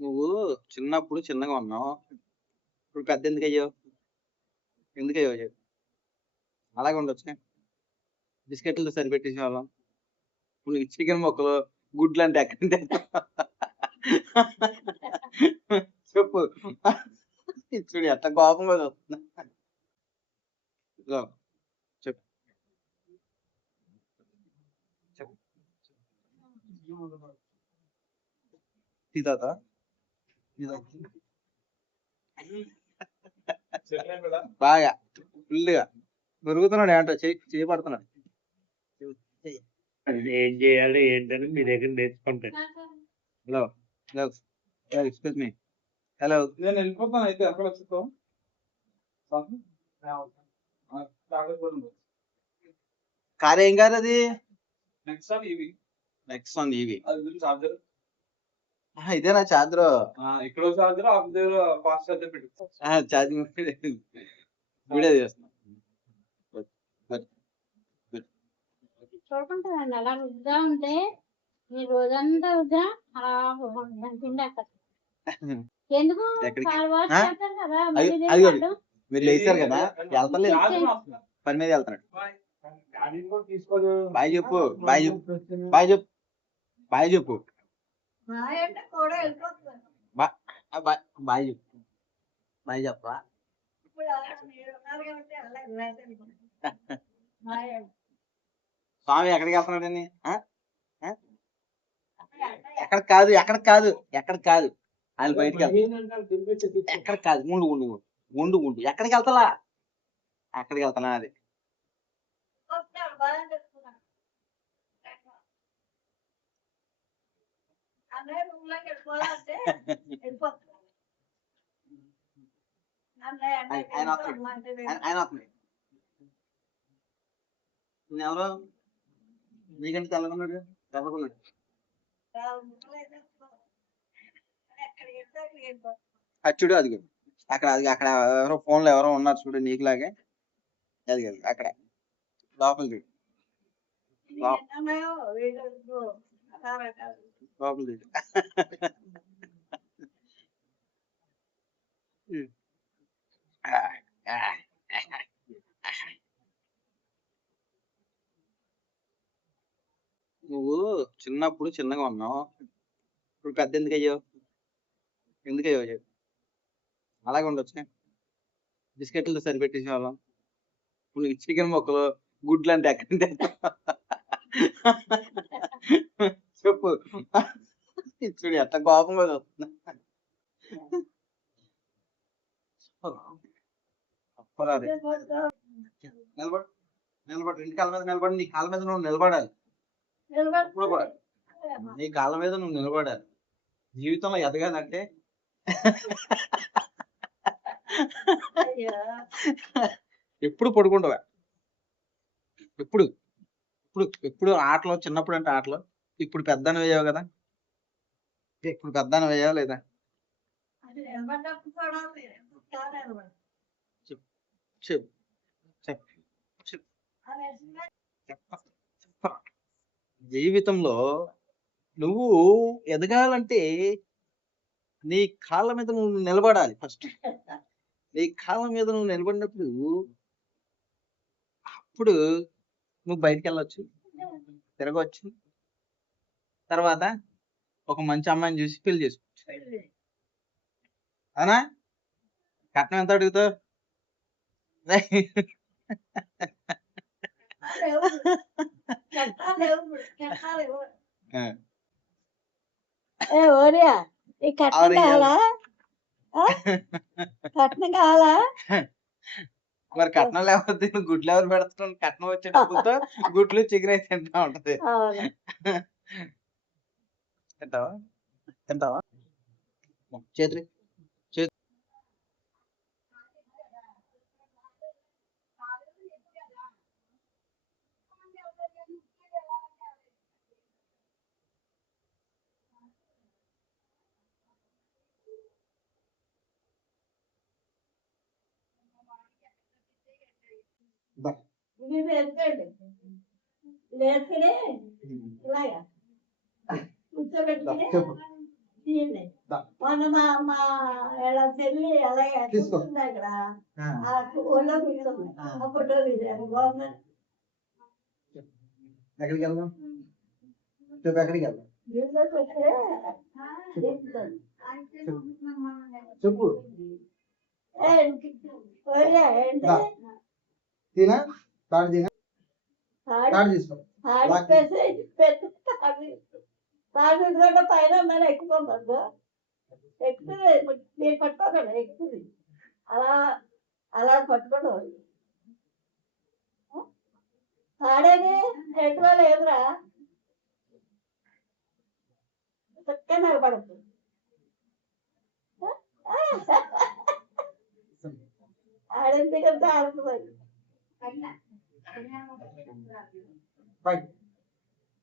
నువ్వు చిన్నప్పుడు చిన్నగా ఉన్నావు. ఇప్పుడు పెద్ద ఎందుకయ్యావు? ఎందుకయ్యావు చెప్పు? అలాగే ఉండొచ్చుగా. బిస్కెట్లతో సరిపెట్టేసేవాళ్ళం. ఇప్పుడు నీకు చికెన్ ముక్కలు, గుడ్లు అంటే ఎక్కడి నుంచి తెస్తావు? చెప్పు. చూడు ఎట్ట కోపంగా చూస్తున్నా. ఇదిగో చెప్పు. చెప్పు. టీ తాగుతావా? టీ తాగుతావా? బాగా ఫుల్గా దొరుకుతున్నాడు ఏంటో చేయబడుతున్నాడు. ఏం చేయాలి ఏంటని మీ దగ్గర నేర్చుకుంటాను. Hello hello excuse me. Hello నేను వెళ్ళిపోతాను అయితే ఎక్కడ వచ్చుకో కార్ ఏం కారు అది? Next on EV. Nexon EV. అది చార్జర్. ఇదేనా చార్జర్? ఇక్కడ చార్జర్ ఆఫ్ దగ్గర ఫాస్ట్ చార్జర్ పెట్టు. ఛార్జింగ్ వీడియో చేస్తున్నా. చూడుకుంటుందండి అలా రుద్దా ఉంటే ఈ రోజంతా రుద్దా అలా తిండి అక్కడ ఎందుకు ఎక్కడికి? కార్ వాష్ ఆ? చేస్తారు కదా అది- మళ్ళీ అది తింటాడు. మీరు లేచారు కదా వెళ్తలేదు, పని మీద వెళ్తున్నాడు. తీసుకోదు. బాయ్ చెప్పు, బాయ్ చెప్పు, బాయ్ చెప్పు, బాయ్ చెప్పు, అంటే కూడా వెళ్ళిపోతుంది. బాయ్ చెప్పు, బాయ్ చెప్పరా? ఇప్పుడు మీరు ఉన్నారు కాబట్టి వెళ్ళలేదు. స్వామి ఎక్కడికి వెళ్తున్నాడని? ఎక్కడ కాదు, ఎక్కడ కాదు, ఎక్కడ కాదు, ఆయన బయటికి వెళ్తాడు. ఎక్కడ కాదు, ఉండు ఉండు ఉండు ఉండు ఉండు ఎక్కడికి వెళ్తాలా? ఎక్కడికి వెళ్తానా? అది బాగా చెప్తున్నాను అన్నయ్య రూమ్ లోకి వెళ్ళిపోవాలంటే వెళ్ళిపోతున్నా. ఆయన వస్తున్నాడు, ఆయన వస్తున్నాడు. ఎవరో నీకంటే తెల్లకున్నాడు, తెల్లకున్నాడు. అది చూడు, అది అక్కడ, అది అక్కడ ఎవరో ఫోన్ లో ఎవరో ఉన్నారు చూడు నీకులాగే. అది కాదు అక్కడ లోపల చూడు, లోపల చూడు. నువ్వు చిన్నప్పుడు చిన్నగా ఉన్నావు. ఇప్పుడు పెద్ద ఎందుకయ్యావు? ఎందుకయ్యావు చెప్పు? అలాగే ఉండొచ్చుగా. బిస్కెట్లతో సరిపెట్టేసేవాళ్ళం. ఇప్పుడు నీకు చికెన్ ముక్కలు, గుడ్లు అంటే ఎక్కడి నుంచి తెస్తావు? చెప్పు. చూడు ఎట్ట కోపంగా చూస్తున్నా. నిలబడు, నిలబడు, రెండు కాళ్ళ మీద నిలబడి, నీ కాళ్ళ మీద నువ్వు నిలబడాలి. ఇప్పుడు కూడా నీ కాళ్ళ మీద నువ్వు నిలబడాలి. జీవితంలో ఎదగాలంటే ఎప్పుడు పడుకుంటావా? ఎప్పుడు ఇప్పుడు ఎప్పుడు ఆటలో, చిన్నప్పుడు అంటే ఆటలో, ఇప్పుడు పెద్దను వేయావు కదా, ఇప్పుడు పెద్దను వేయావు లేదా? చెప్పు చెప్పు చెప్పు చెప్పు. జీవితంలో నువ్వు ఎదగాలంటే నీ కాళ్ళ మీద నువ్వు నిలబడాలి. ఫస్ట్ నీ కాళ్ళ మీద నువ్వు నిలబడినప్పుడు అప్పుడు నువ్వు బయటికి వెళ్ళొచ్చు, తిరగవచ్చు. తర్వాత ఒక మంచి అమ్మాయిని చూసి పెళ్లి చేసుకోవచ్చు. అవునా? కట్నం ఎంత అడుగుతావు? ఓరియా ఈ కట్నం కావాలా? కట్నం కావాలా? మరి కట్నం లేకపోతే నువ్వు గుడ్లు ఎవరు పెడతావు? కట్నం వచ్చే డబ్బులతో గుడ్లు చికెన్ అయితే తింటా ఉంటది. తింటావా? తింటావా? చేతులు కూర్చోబెట్టుకుని తీయండి. దా. మొన్న మా ఇలా చెల్లి అలాగే తీసుకో. కూర్చుంది అక్కడ ఆ, ఆ ఒళ్ళో కూర్చుంది ఆ. ఆ ఫోటో తీశారు బాగుంది ఎక్కడికి వెళ్దాం చెప్పు ఎక్కడికి వెళ్దాం దీంట్లో పెడితే తీస్తుంది. చెప్పు ఏంటి? ఒరే, ఏంటి? దా. తినా తాడు తినా తాడు తాడు తీసుకో తాడు పెట్టి పెట్టి తాడు తీసుకుంటే పైన మరి ఎక్కుతుంది ఎక్కుతుంది నేను పట్టుకోకండి ఎక్కుతుంది అలా అలా పట్టుకోవడం తాడేది ఎక్కువ లేదురా చక్కగా నిలబడుతుంది ఆడెందుకంటే ఆడుతుంది పైకి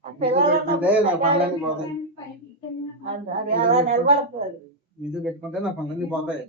ఆ ఇది పిల్లలు పెట్టుకుంటే నా పనులన్నీ పోతాయి అది అలా నిలబడుతుంది ఇది పెట్టుకుంటే నా పనులన్నీ పోతాయి